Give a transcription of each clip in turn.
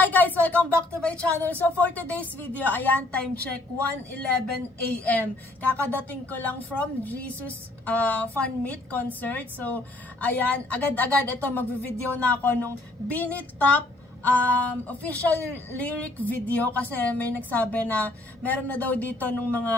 Hi guys! Welcome back to my channel. So for today's video, ayan, time check, 1:11 AM. Kakadating ko lang from Jesus Fan Meet concert. So ayan, agad-agad ito mag-video na ako nung Binit Top official lyric video kasi may nagsabi na meron na daw dito nung mga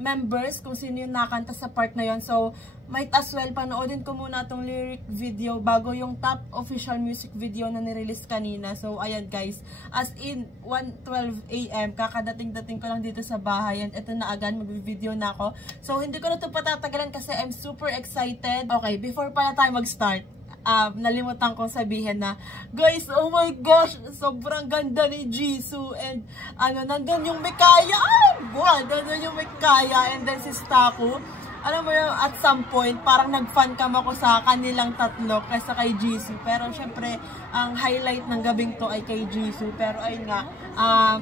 members kung sino yung nakanta sa part na yon. So might as well panoodin ko muna tong lyric video bago yung top official music video na nirelease kanina. So ayan guys, as in 1:12 AM kakadating-dating ko lang dito sa bahay and ito na agad mag-video na ako. So hindi ko na ito patatagalan kasi I'm super excited. Okay, before pala tayo mag-start, nalimutan kong sabihin na, guys, oh my gosh, sobrang ganda ni Jisoo and nandun yung Mikaya, nandun yung Mikaya and then si Staku. Alam mo yung at some point, parang nag-fan cam ako sa kanilang tatlo kaysa kay Jisoo. Pero syempre, ang highlight ng gabing to ay kay Jisoo. Pero ayun nga,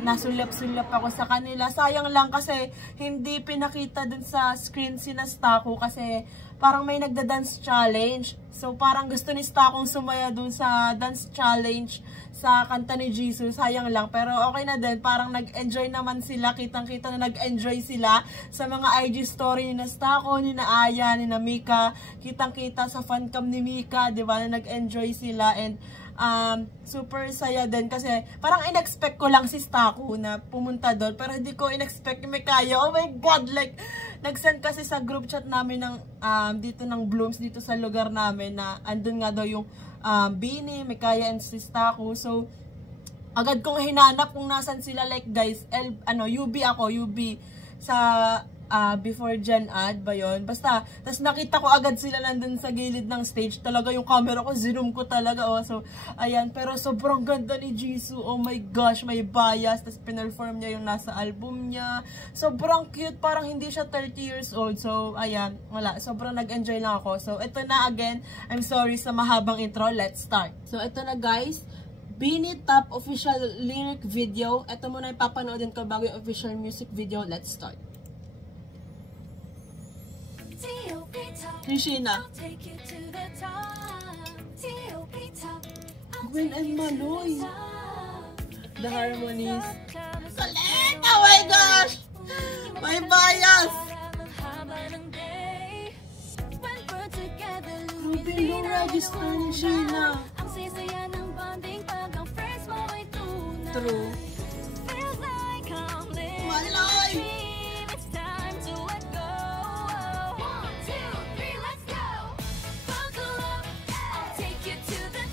nasulap-sulap ako sa kanila. Sayang lang kasi hindi pinakita dun sa screen si Staku kasi parang may nagda-dance challenge. So parang gusto ni Stakong sumaya dun sa dance challenge sa kanta ni Jisoo. Sayang lang. Pero okay na din. Parang nag-enjoy naman sila. Kitang-kita na nag-enjoy sila sa mga IG story ni Stako, ni Aya, ni Mika. Kitang-kita sa fancam ni Mika, di ba, na nag-enjoy sila. And super saya din kasi parang in-expect ko lang si Staku na pumunta doon. Pero hindi ko in-expect yung Mikaya. Oh my God! Like, nag-send kasi sa group chat namin ng dito ng Blooms, dito sa lugar namin na andun nga daw yung Bini, Mikaya, and si Staku. So, agad kong hinanap kung nasan sila. Like guys, UB ako, UB sa before Gen Ad ba yun? Basta, tas nakita ko agad sila nandun sa gilid ng stage. Talaga yung camera ko, zoom ko talaga. Oh. So, ayan. Pero sobrang ganda ni Jisoo. Oh my gosh, may bias. Tas pinperform niya yung nasa album niya. Sobrang cute. Parang hindi siya 30 years old. So, ayan. Wala. Sobrang nag-enjoy lang ako. So, ito na again. I'm sorry sa mahabang intro. Let's start. So, ito na guys. Binit Top official lyric video. Ito muna yung papanoodin ko bago yung official music video. Let's start. Ni Sheena. Gwen and Maloy. The harmonies. Galing! Oh my gosh! May bias! Ruby yung register ni Sheena. True. Maloy!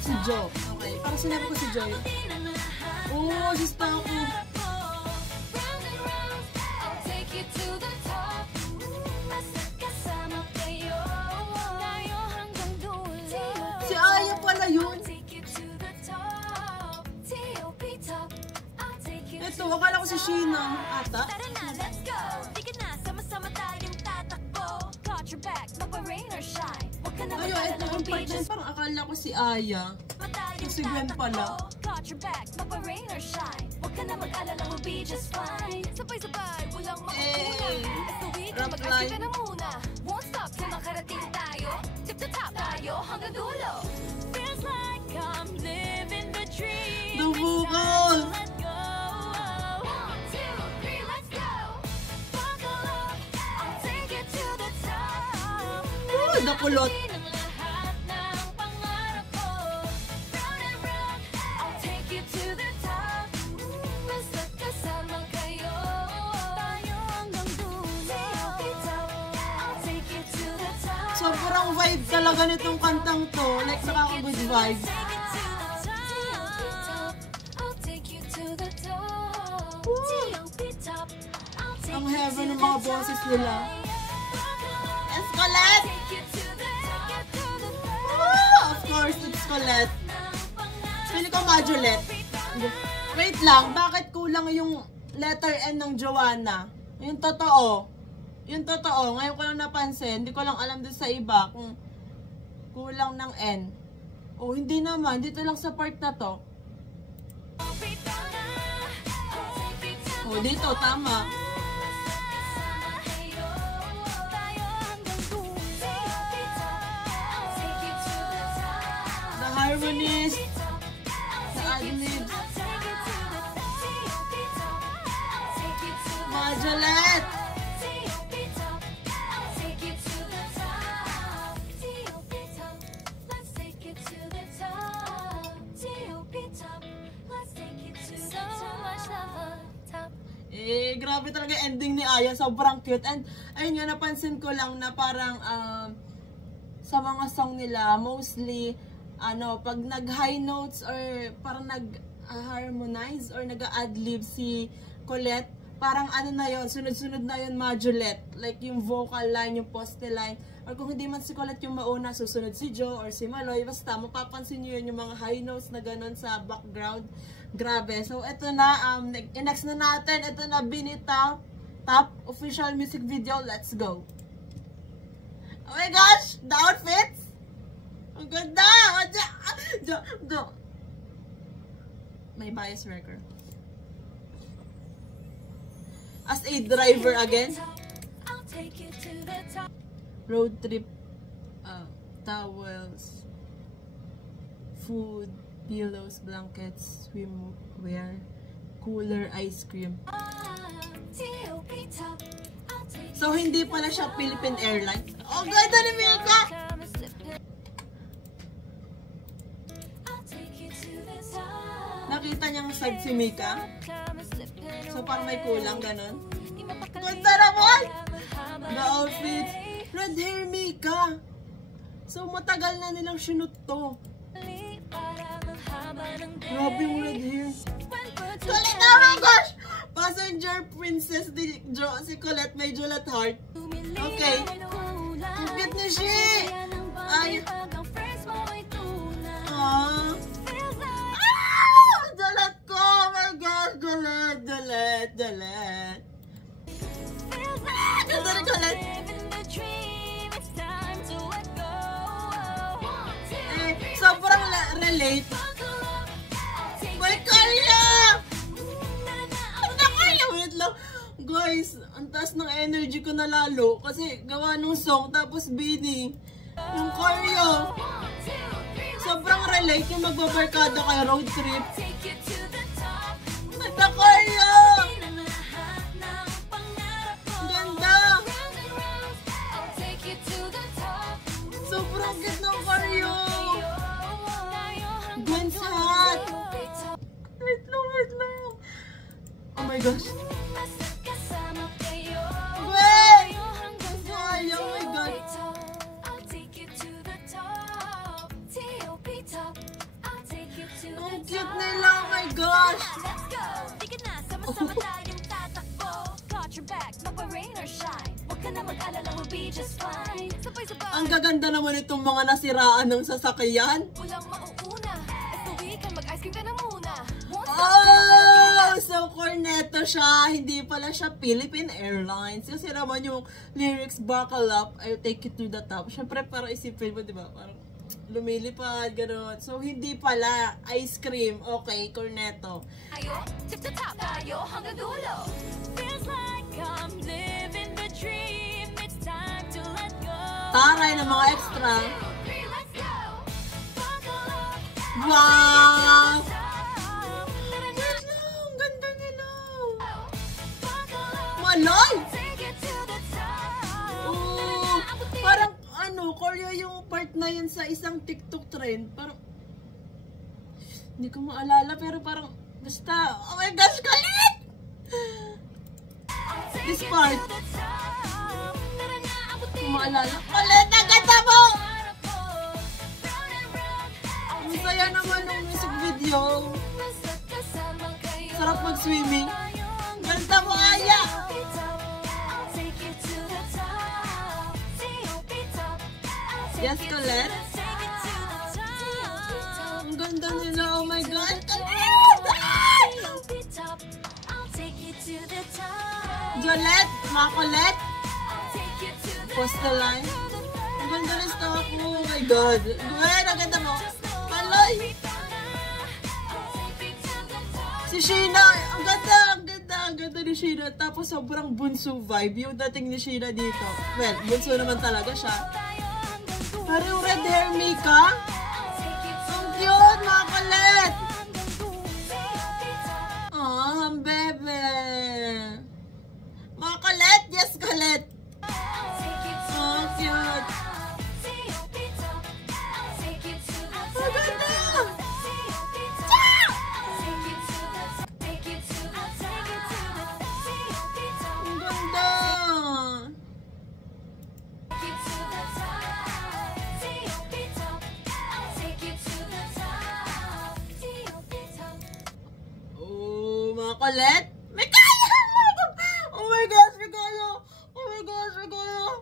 Si Jo. Okay. Parang sinabi ko si Joy. Oh, si Staku. Si Aya pala yun. Ito, akala ko si Sheena. Ata. Ayun, ito yung part na yun. Parang akala ko si Aya. Si Gwen pala. Rap line. The vocals! Nakulot. Sobrang vibe talaga nitong kantang to. Like, nakaka-good vibes. Ang heaven ng mga boses nila. Yes, Colette! Of course, it's Colette. Pili ko Majolette. Wait lang, bakit kulang yung letter N ng Joanna? Yung totoo. Yung totoo, ngayon ko lang napansin, hindi ko lang alam dun sa iba kung kulang ng N. Oh, hindi naman, dito lang sa part na to. Oh, dito, tama. The harmonies, the ad-libs. Jolette! Grabe talaga ending ni Aya. Sobrang cute. And, ayun nga, napansin ko lang na parang, sa mga song nila, mostly, pag nag-high notes or parang nag-harmonize or nag-adlib si Colette, parang na yon, sunod-sunod na yon Jolette. Like, yung vocal line, yung poste line. Or kung hindi man si Colette yung mauna, susunod si Jo or si Maloy. Basta, mapapansin nyo yun, yung mga high notes na ganun sa background. Grabe. So, ito na, next na natin. Ito na, Binita Top official music video. Let's go. Oh my gosh! The outfits! Ang ganda! May bias wrecker. As a driver again. Road trip. Towels. Food. Pillows, blankets, swimwear, cooler, ice cream. So, hindi pala siya Philippine Airlines. Oh, ganda ni Mika! Nakita niyang side si Mika. So, parang may kulang, ganun. Ganda naman! The outfits. Red hair, Mika. So, matagal na nilang shoot to. Grabe yung red hair. Colette, oh my gosh! Passenger princess si Colette, may Jolette heart. Okay. Ang cute ni she! Ay. Jolette ko! Oh my gosh! Jolette. Ganda ni Colette. Sobrang relate. May kaya! Ang kaya! Wait lang. Guys, ang taas ng energy ko na lalo. Kasi gawa nung song, tapos Bini. Yung choreo. Sobrang relate yung magbabarkada kayo road trip. Nagka-choreo! Ang ganda! Sobrang cute ng choreo! Gwen's hat! Wait lang. Oh my gosh. Gwen! Ay, oh my god. Ang cute nila, oh my gosh. Ang gaganda naman itong mga nasiraan ng sasakyan. Oh! So, corneto siya. Hindi pala siya Philippine Airlines. Kasi naman yung lyrics, buckle up, I'll take you to the top. Siyempre, para isipin mo, diba? Parang lumilipad, gano'n. So, hindi pala. Ice cream. Okay, corneto. Tayo, tip to top. Tayo, hanggang dulo. Feels like I'm living the dream. It's time to let go. Taray ng mga extra. Wow! Malay! Oh, parang choreo yung part na yun sa isang TikTok trend. Parang hindi ko maalala pero parang basta, oh my gosh, Colette! This part. Hindi ko maalala. Colette, naganda mo! Ang saya naman ng music video. Sarap mag-swimming. Ganda mo, Aya! Yes, Colette? Ang ganda nila, oh my god! Jolette, mga Colette. Post the line. Ang ganda rin sa ako, oh my god. Gwen, ang ganda mo. Paloy! Si Sheena, ang ganda ni Sheena. Tapos sobrang bunso vibe. Yung dating ni Sheena dito. Well, bunso naman talaga siya. Pero yung red hair, Mika. Ang cute, mga Colette. Ang bebe. Makulit? Mikaya! Oh my gosh, Mikaya! Oh my gosh, Mikaya!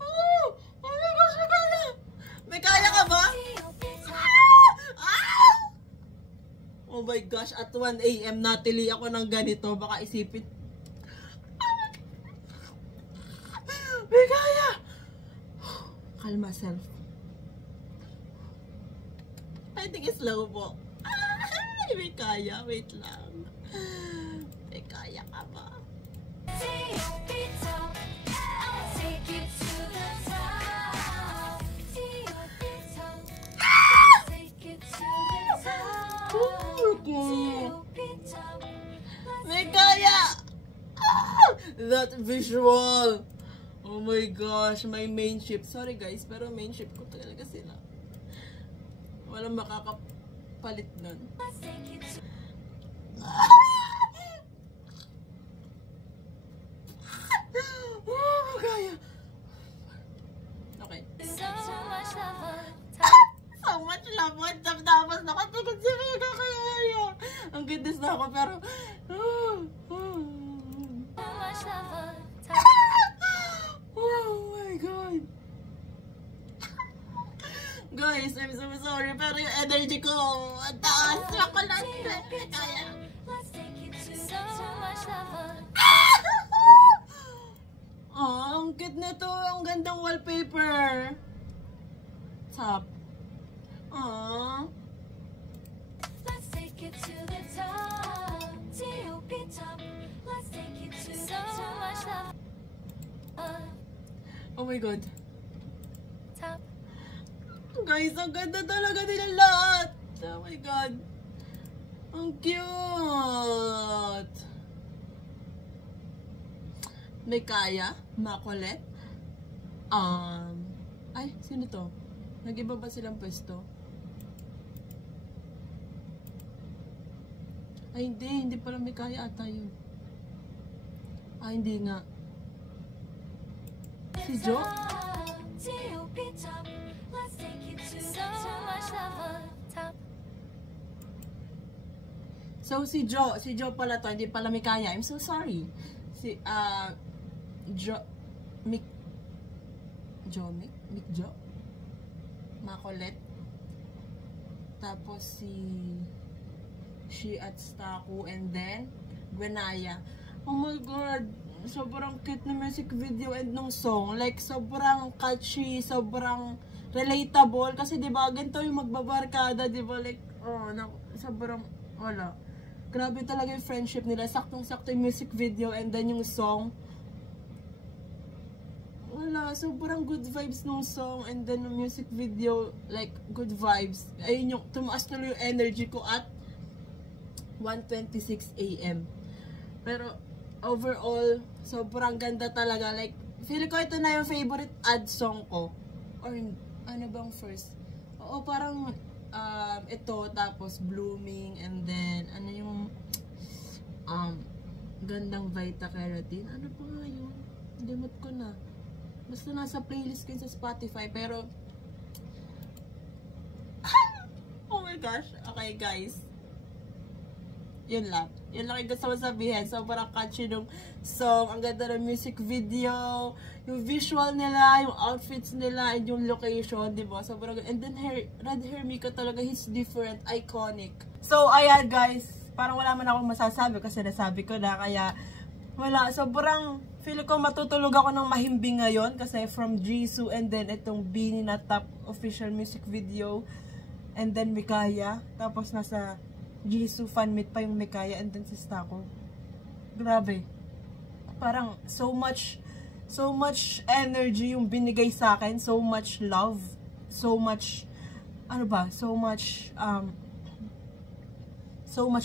Oh my gosh, Mikaya! Mikaya ka ba? Oh my gosh, at 1 AM natili ako ng ganito. Baka isipin. Mikaya! Calm myself. I think it's slow po. Mikaya, wait lang. Mikaya ka ba? Mikaya! That visual! Oh my gosh, my main ship. Sorry guys, pero main ship ko talaga sila. Walang makakapalit nun. Oh, Mikaya! Okay. So much love. Tapos nakatigil si Mega kaya. Ang goodness na ako, pero... Oh my God. Guys, I'm so sorry, pero yung energy ko, ang taas. Ako lang. Kaya. Oh, ang cute nito. Ang gandang wallpaper. Top. Aww. Let's take it to the top. T.O.P. top. Let's take it to so much love. Oh my God. Top. Guys, ang ganda talaga nila lahat. Oh my God. Ang cute. Mikaya, Makulit. Ay, sino to? Nag-iba ba silang pwesto? Ay, hindi pala Mikaya ata yun. Ay, hindi nga. Si Jo? So, si Jo pala to, hindi pala Mikaya. I'm so sorry. Si, Mick Jo? Makulit. Tapos si at Staku, and then Gwenaya. Oh my God, sobrang cute na music video and nung song. Like, sobrang catchy, sobrang relatable. Kasi diba, ganito yung magbabarkada, diba? Like, sobrang, wala. Grabe talaga yung friendship nila. Saktong-sakto yung music video and then yung song. Wala, sobrang good vibes nung song and then yung music video, like, good vibes. Ayun yung, tumaas tuloy yung energy ko at 1:26 AM. Pero, overall, sobrang ganda talaga. Like, feel ko ito na yung favorite ad song ko. Or, ano bang first? Oo, parang, ito, tapos Blooming, and then, ano yung, Gandang Vita Keratin. Ano pa nga yun? Limot ko na. Basta nasa playlist ko sa Spotify, pero, oh my gosh. Okay, guys. Yun lang. Yun lang yung gusto ko sabihin. Sobrang catchy nung song. Ang ganda ng music video. Yung visual nila, yung outfits nila, and yung location, diba? Sobrang ganda. And then Red Hair Mika talaga, he's different, iconic. So, ayan guys. Parang wala man akong masasabi kasi nasabi ko na. Kaya, wala. Sobrang, feel ko matutulog ako ng mahimbing ngayon. Kasi from Jisoo, and then itong Beanie na top official music video. And then Mikaya. Tapos nasa Jisoo fan meet pa yung Mikaya, and then si Staku. Grabe. Parang so much energy yung binigay sa akin, so much love, so much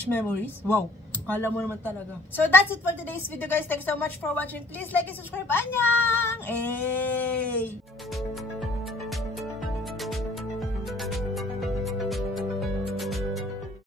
memories. Wow. Kala mo naman talaga. So that's it for today's video guys. Thanks so much for watching. Please like and subscribe. Annyeong!